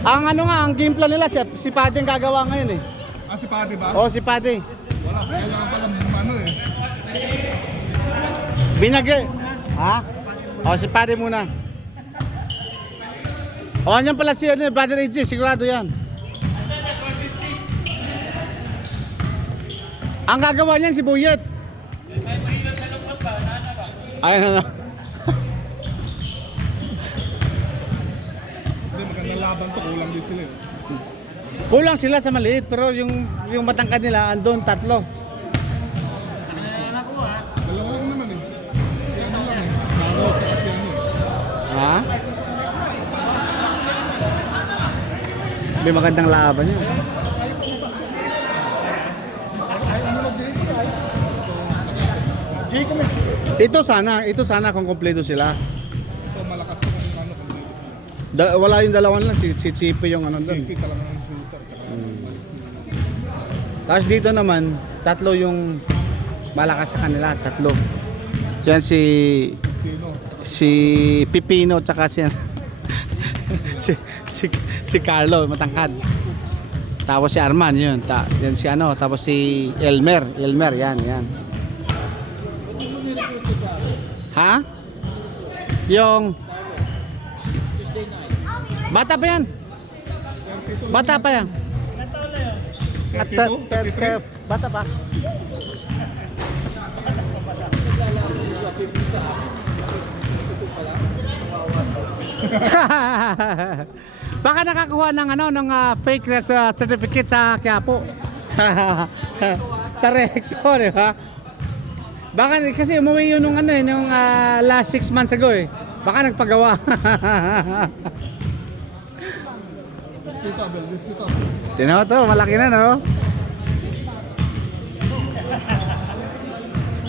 Ang ano nga, ang game plan nila, si Paddy ang gagawa ngayon eh. Ah, si Paddy ba? Oo, si Paddy. Wala, kailangan pala ano eh. Binagay. Ha? O, si Paddy muna. O, andyan pala si Brother AJ, sigurado yan. Ang gagawa niyan si Buyet. Ayun na. Hindi, magandang laban to, kulang din sila eh. Kulang sila sa maliit, pero yung matangkad nila, andun, tatlo. Dalawa lang naman eh. Kaya ano lang eh. Nakakot kasi ano eh. Ha? May magandang laban yun. Ito sana kung kompleto sila. Ito malakas yung ano kung Wala yung dalawan lang, si Chipe yung ano doon. kita lang ng shooter. Tapos dito naman, tatlo yung malakas sa kanila, tatlo. Yan Sino? si Pipino tsaka si si Carlo, matangkad. Tapos si Arman yun, yan si ano, tapos si Elmer, yan. Ha? Yung bata pa yan. Bata pa yan. Bata pa. Baka nakakuha ng ano ng fake certificate sa Quiapo. Sa recto, di ba? Baka kasi umuwi yun nung ano eh, nung last 6 months ago eh. Baka nagpagawa. Tinaw to, malaki na no.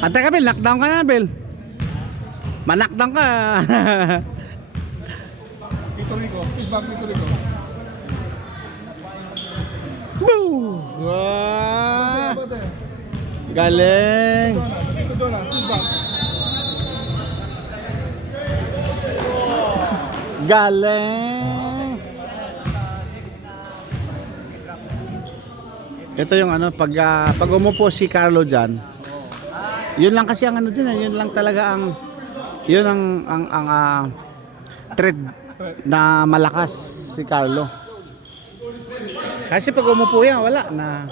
At teka Bill, knockdown ka na Bill. Manakdown ka. Pito Rico, please back Pito Rico. Boo! Wow! Galing! Pito Dona, please back. Galing! Ito yung ano, pag umupo si Carlo dyan, yun lang kasi ang ano dyan, yun lang talaga ang, yun ang thread na malakas si Carlo. Kasi pag umupo yan, wala na.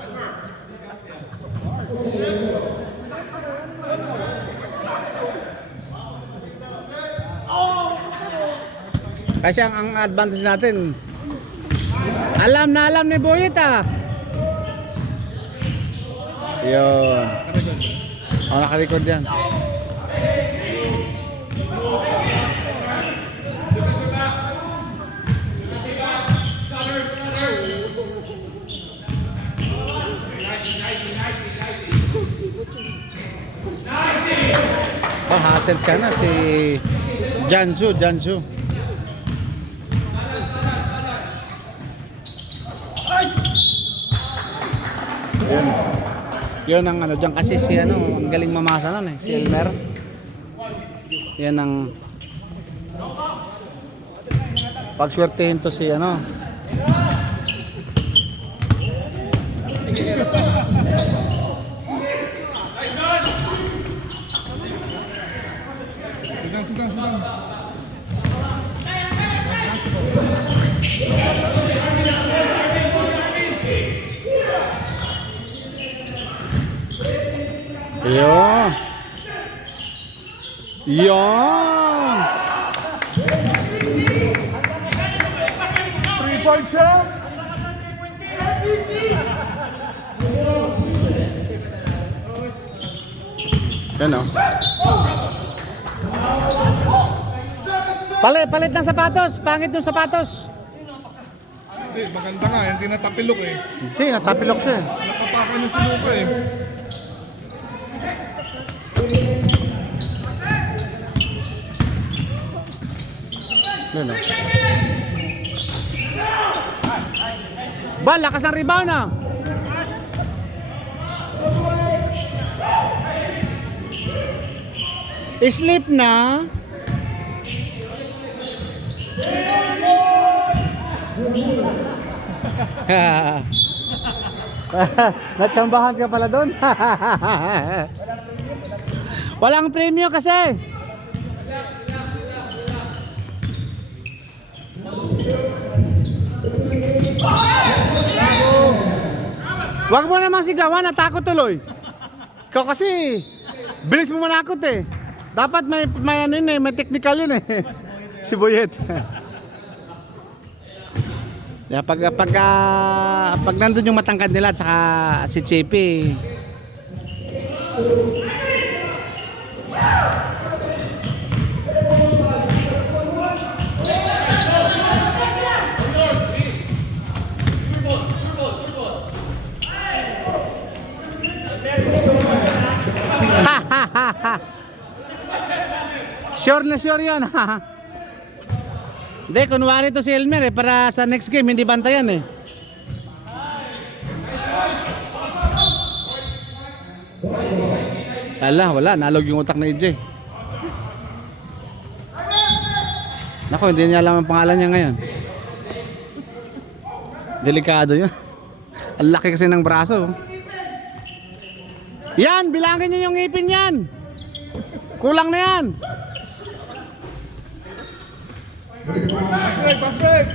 Kasi ang advantage natin, alam na alam ni Boyet ah. Yun. Oh, naka-record yan. Oh, hassle siya na si Jansu. Yun ang ano diyan kasi si ano, ang galing mamasa nun eh, si Elmer. Yan ang pagswertehin to si ano. Sidang. Ayun. Yan. 3-point champ. Yan o. Palit ng sapatos. Pangit yung sapatos. Hindi, maganda nga, hindi natapilok eh. Hindi, natapilok siya eh. Nakapakan niyo si Luka eh. Yan o. Ba, lakas ng rebound ah. Sleep na. Natsambahan ka pala doon. Walang premyo kasi. Wag mo namang sigawan, natakot tuloy. Ikaw kasi, bilis mo manakot eh. Dapat may ano yun eh, may technical yun eh. Si Boyet. Yeah, pag nandun yung matangkad nila tsaka si Chepe. Sure na sure yun. Hindi, kunwari to si Elmer eh, para sa next game hindi bantayan eh. Wala, nalog yung utak na EJ. Nako, hindi niya alam ang pangalan niya ngayon. Delikado yun. Ang laki kasi ng braso. Yan, bilangin niyo yung ngipin yan. Kulang na yan. Pass break!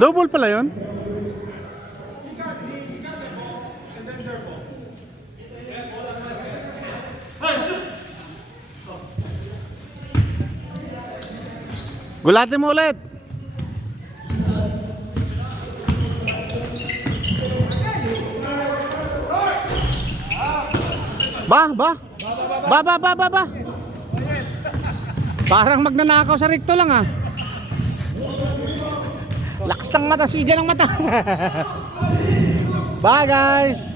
Double pala yun? Gulatin mo ulit. Ba. Parang magnanakaw sa rekto lang ah. Lakas ng mata, siga ng mata. Bye guys.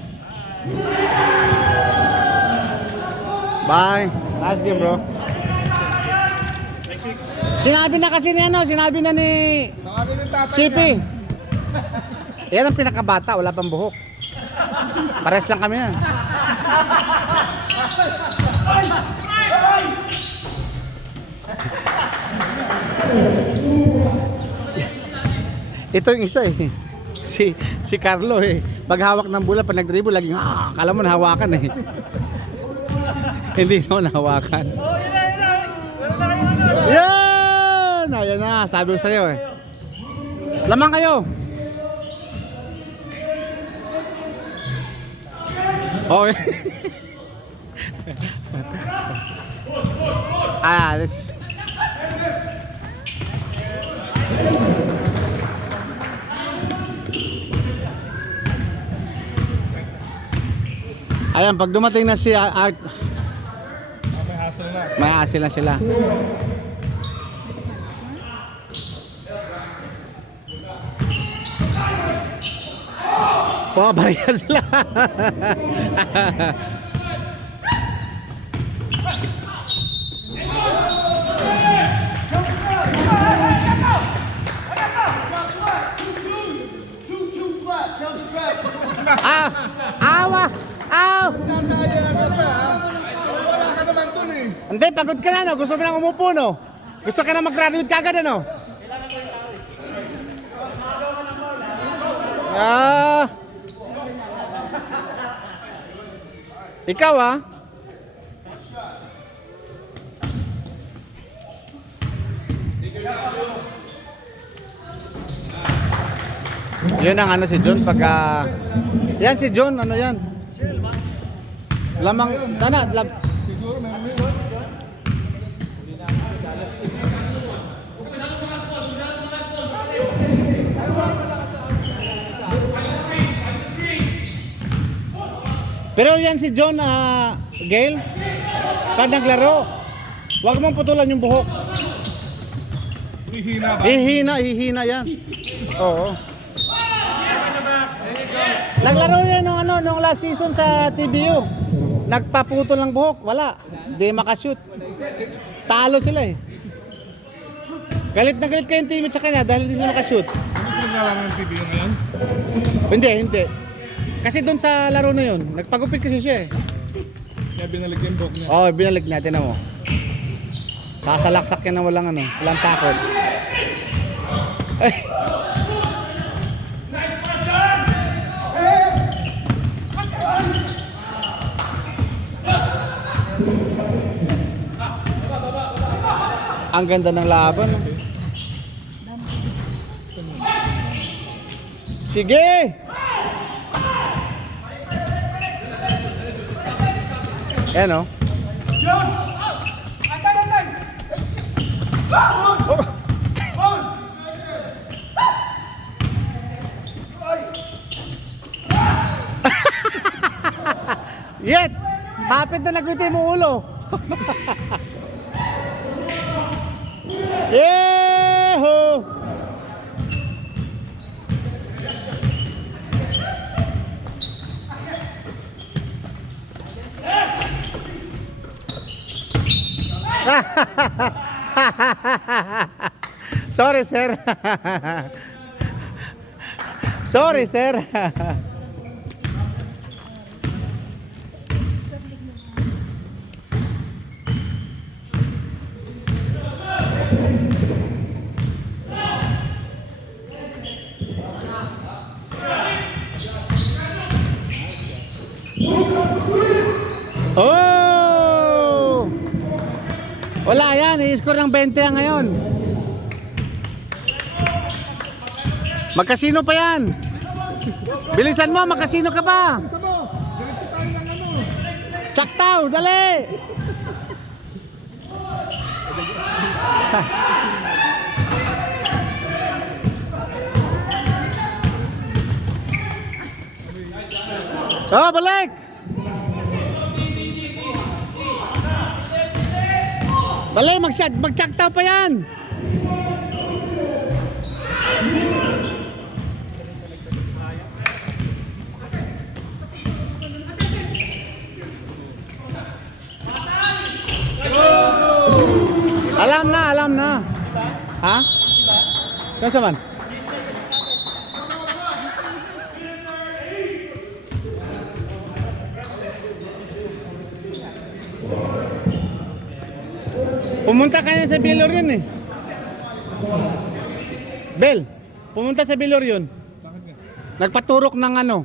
Bye. Nice game bro. Sinabi na kasi ni sinabi na ni Chippy. Yan ang pinakabata, wala pang buhok. Pares lang kami yan. Ito yung isa eh. Si Carlo eh. Pag hawak ng bola, pag nag-dribble, laging kala mo nahawakan eh. Hindi naman nahawakan. Yan! Ayan na, sabi ko sa'yo eh. Lamang kayo. Oh. This. Ayan, pag dumating na si Art, May hassle na. may hassle na sila. Pumabariya sila. Awa! Aw! Wala ka naman dun eh. Hindi, pagod ka na, no? Gusto mo nang umupo, no? Gusto ka na mag-graduate kagad, ano? Ikaw, Yun ang ano si John pagka... Yan si John, ano yan? Lamang... Siguro meron yun. Pero yan si John, Gail, pag naglaro, huwag mong putulan yung buhok. Hihina ba? Hihina yan. Oo. Naglaro yan nung last season sa TBU. Nagpaputol ng buhok, wala. Di makashoot. Talo sila eh. Galit na galit kayong teammate sa kanya dahil hindi sila makashoot. Hindi sila nalaman ng TV ngayon? Hindi. Kasi doon sa laro na yun, nagpagupit kasi siya eh. Kaya binalik yung buhok niya. Oo, binalik natin mo. Sasalaksak yan na walang ano, walang takot. Ay. Ang ganda ng laban. No? Sige! Ayan o. Yet! Hapit na nagluti mo ulo. Yeho! Sorry, sir. Sorry, sir. Oh! Wala yan, i-score ng 20 yan ngayon. Magkasino pa yan. Bilisan mo, magkasino ka pa. Gusto mo? Diretso tayo ng ano. Chaktaw, dali! Oh, balik! Balik, mag-chaktaw pa yan! Alam na. Ha? Kung saan man? Pumunta ka na sa Bilor yun eh. Bel, pumunta sa Bilor yun. Bakit nga? Nagpaturok ng ano,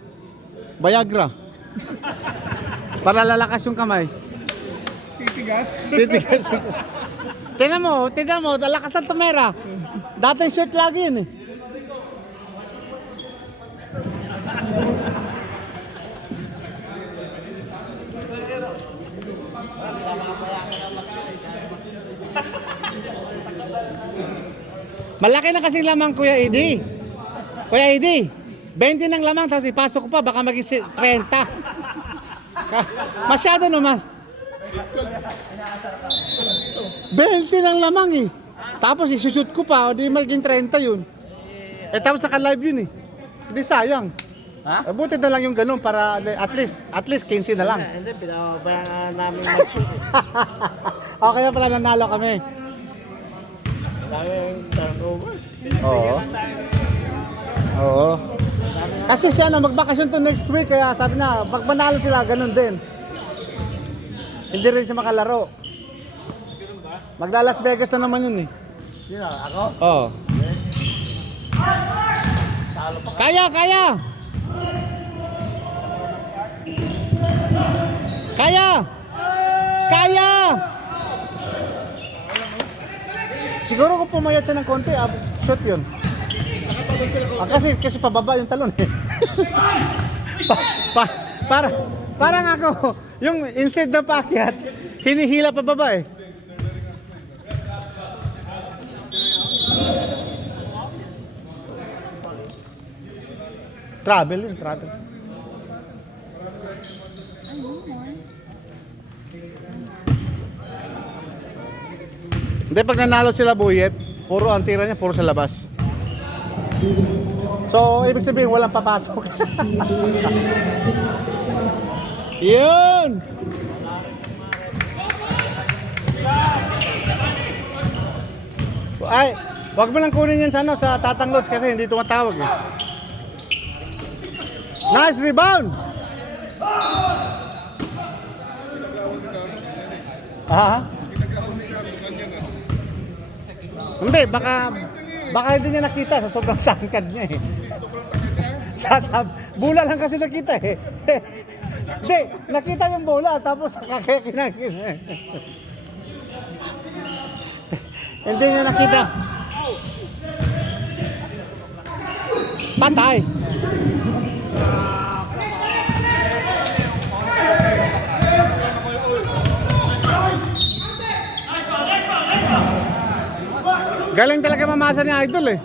Viagra. Para lalakas yung kamay. Titigas? Titigas yung tingnan mo, lalakas ng tumera. Dating short lagi yun eh. Malaki na kasing lamang, Kuya Edi. Kuya Edi, 20 ng lamang, tapos ipasok ko pa, baka maging 30. Masyado naman. 20 ng lamang eh. Tapos isushoot ko pa, o di maging 30 yun. Eh tapos naka-live yun eh. Hindi sayang. Ha? Buti na lang yung ganun para at least 15 na lang. Hindi, pinapabayaan namin mag-shoot. O kaya pala nanalo kami. Daming turnover. Oo. Oo. Kasi siya na magbakasyon to next week, kaya sabi niya, pag manalo sila, ganun din. Hindi rin siya makalaro. Magla-Las Vegas na naman yun eh. Sino? Ako? Oo. Kaya! Siguro kung pumayat siya ng konti, shot yun. Kasi pababa yung talon eh. Parang ako, yung instead na paakyat, hinihila pababa eh. Travel. Hindi, pag nanalo sila Buyet, puro ang tira niya, puro sa labas. So, ibig sabihin, walang papasok. Yun! Ay, wag mo lang kunin yan sa, sa Tatang Lods kasi hindi tumatawag eh. Nice rebound! Ha? Hindi, baka hindi niya nakita sa sobrang tangkad niya eh. Bola lang kasi nakita eh. Hindi, nakita yung bola tapos kaya kinagin. Hindi niya nakita. Patay. Galing talaga mamasa ni Idol eh.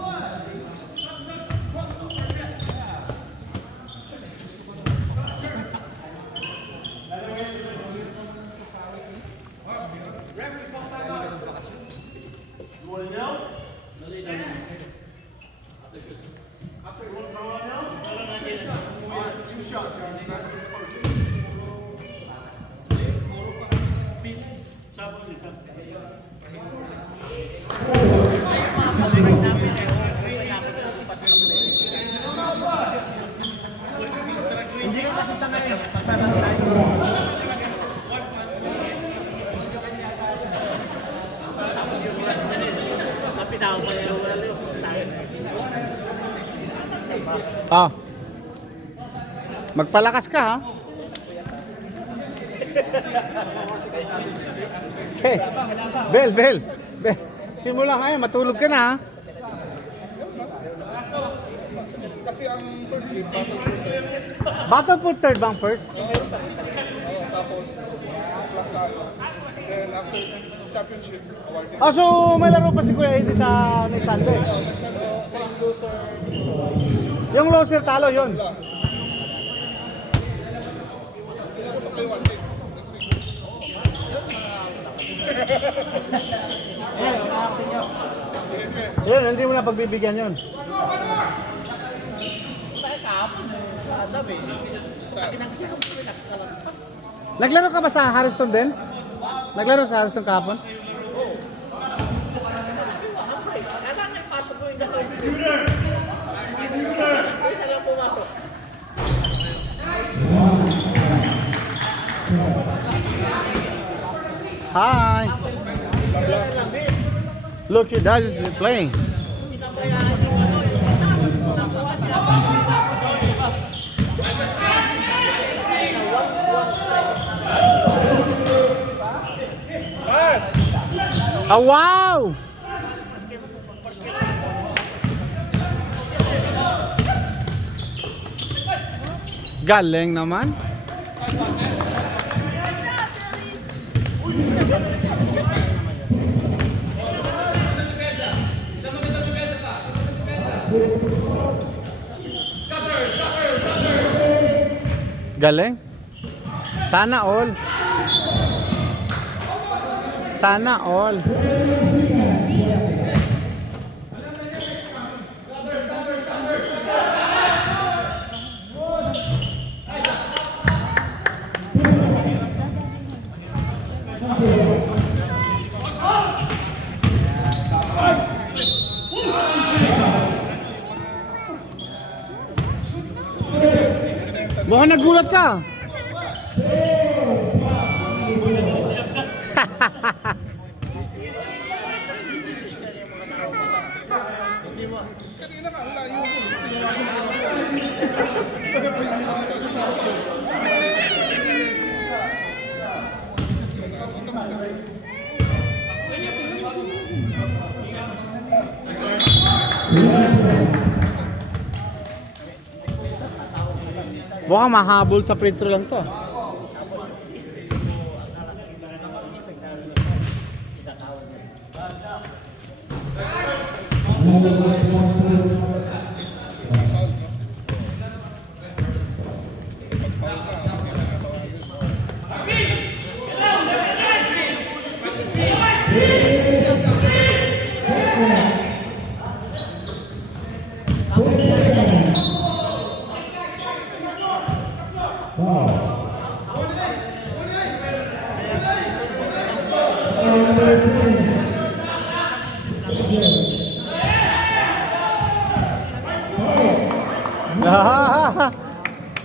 Hindi ka kasi sanay Ah. Magpalakas ka ha. Hey, Bel. Simula ka matulog ka na ha. Kasi ang first game, Battlefield. Battlefield third bang first? Tapos, black tayo. Then after championship, awarded. Ah, so may laro pa si Kuya Eddie sa next Sunday. Yung loser talo yun. Yun, hindi mo na pagbibigyan yun. Naglaro ka ba sa Harrison din? Naglaro sa Harrison kahapon? Hi! Look, your dad is playing. Oh, wow! Galing naman. Galing. Sana all. Sana all. Mukhang nagulat ka. Kanina ka, ang layo mo. Mukhang mahabol sa free throw lang to.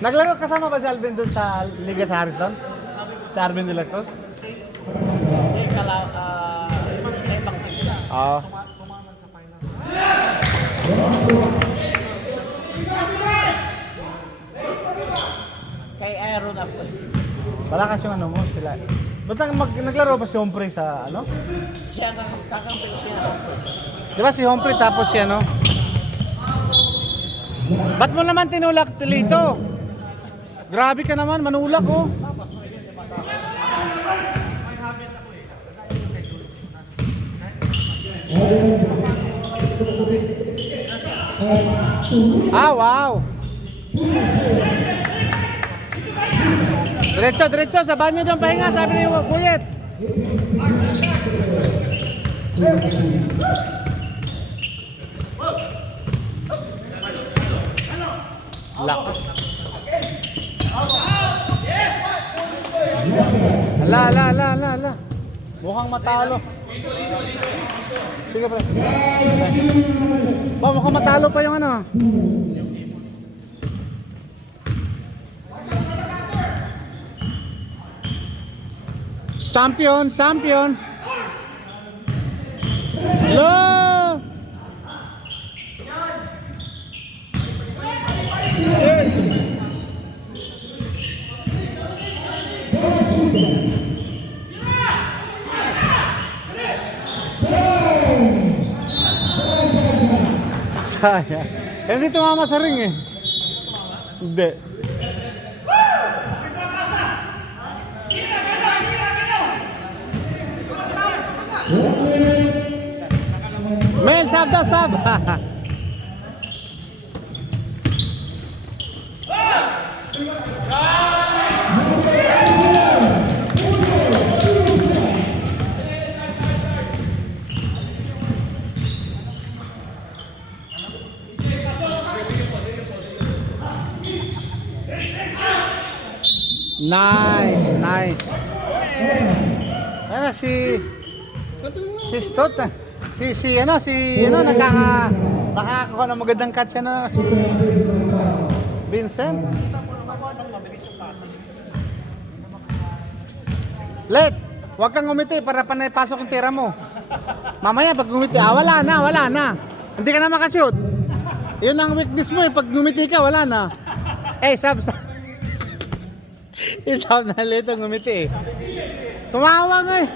Naglaro kasama ba si Alvin doon sa Liga sa Harris doon? Si Alvin de la Cruz? Hindi, sa ibang team siya. Oo. Kay Aaron ako. Malakas yung ano mo sila. Ba't naglaro ba si Humphrey sa ano? Siya kakampi ko siya. Di ba si Humphrey tapos si ano? Ba't mo naman tinulak Lito? Grabe ka naman, manulak oh. Ah, wow. Diretso, diretso, sa banyo doon pahinga, sabi ni Buyet. Lakas. Ala. Mukhang matalo. Sige pre. Ba, mukhang matalo pa yung ano. Champion. Lo! Sayang. Hindi tumama sa ring eh. Hindi. Mel, sab daw, sab. Nice. Ano si Stot. Si nakakakuha ng magandang catch si Vincent. Let, huwag kang ngumiti para panay pasok yung tira mo. Mamaya pag ngumiti, wala na. Hindi ka na makashoot. Yun ang weakness mo pag ngumiti ka, wala na. Sab. Isab na Leto ngumiti Tumawa nga eh.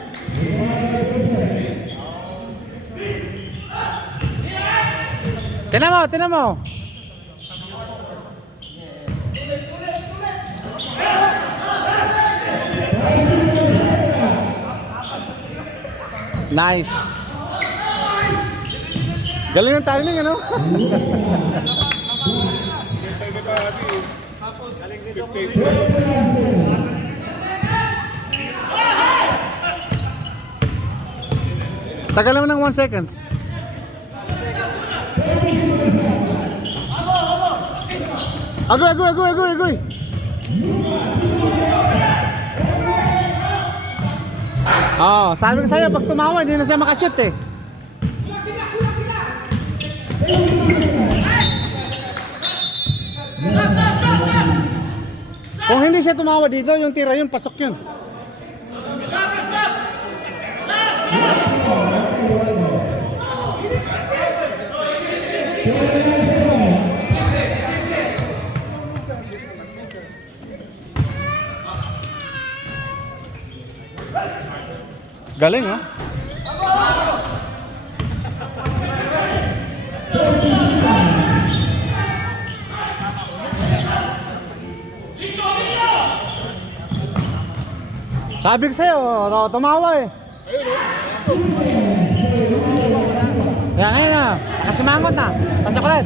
Tinan mo. Nice. Galing ng timing, ano? Tagal naman ng 1 seconds. Agoy. Sabi ko sa'yo, pag tumawa, hindi na siya makashoot eh. Kung hindi siya tumawa dito, yung tira yun, pasok yun. Galing, ha? Sabi ko sa'yo, tumawa eh. Yan, ngayon na. Nakasimangot na. Pasok ulit.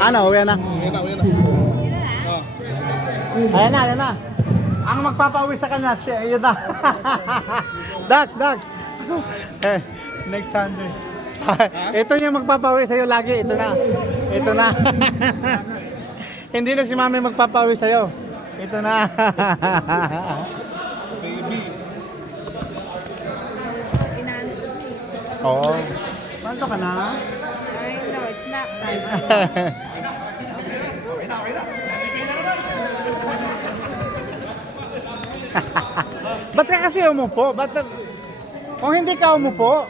Ano, uwi na. Ayan na. Ang magpapauwi sa kanya, yun na. Dax. Next Sunday. Ito yung magpapauwi sa'yo lagi. Ito na. Hindi na si Mami magpapauwi sa'yo. Ito na. Oo. Manto ka na? I know, it's not time. Ba't ka kasi umupo? Kung hindi ka umupo,